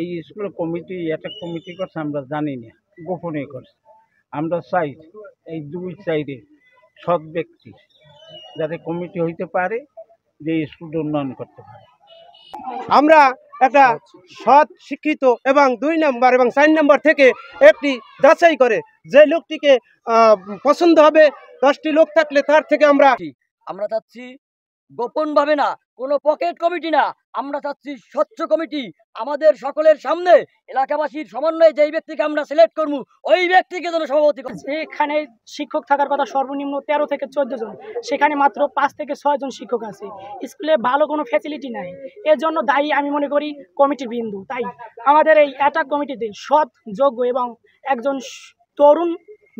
এই স্কুলের কমিটি একটা কমিটি করছে আমরা জানি না, গোপনে করছে। আমরা চাই এই দুই সাইডে সৎ ব্যক্তি যাতে কমিটি হইতে পারে, যে স্কুলটা উন্নয়ন করতে পারে। আমরা একটা সৎ শিক্ষিত এবং 2 নম্বর এবং 4 নম্বর থেকে একটি যাচাই করে যে লোকটিকে পছন্দ হবে, 10টি লোক থাকলে তার থেকে আমরা চাচ্ছি গোপন ভাবে না, কোনো পকেট কমিটি না, আমরা চাচ্ছি স্বচ্ছ কমিটি। আমাদের সকলের সামনে এলাকাবাসীর সমন্বয়ে যেই ব্যক্তিকে আমরা সিলেক্ট করব ওই ব্যক্তিকে যেন সভাপতি করব। এখানে শিক্ষক থাকার কথা সর্বনিম্ন 13 থেকে 14 জন, সেখানে মাত্র 5 থেকে 6 জন শিক্ষক আছে। স্কুলে ভালো কোনো ফ্যাসিলিটি নাই, এর জন্য দায়ী আমি মনে করি কমিটির বিন্দু। তাই আমাদের এই অ্যাটাক কমিটিতে সৎ, যোগ্য এবং একজন তরুণ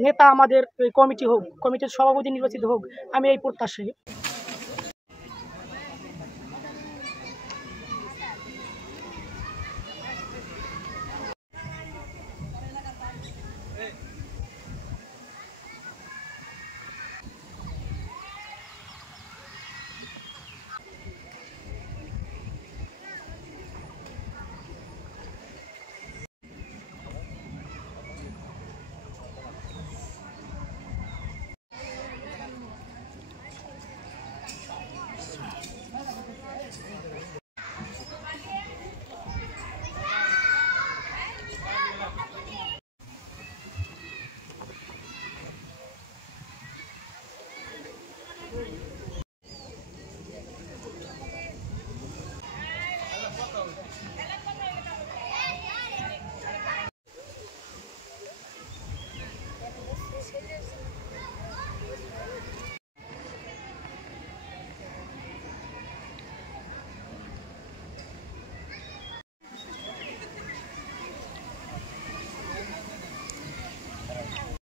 নেতা আমাদের কমিটি হোক, কমিটির সভাপতি নির্বাচিত হোক, আমি এই প্রত্যাশাই।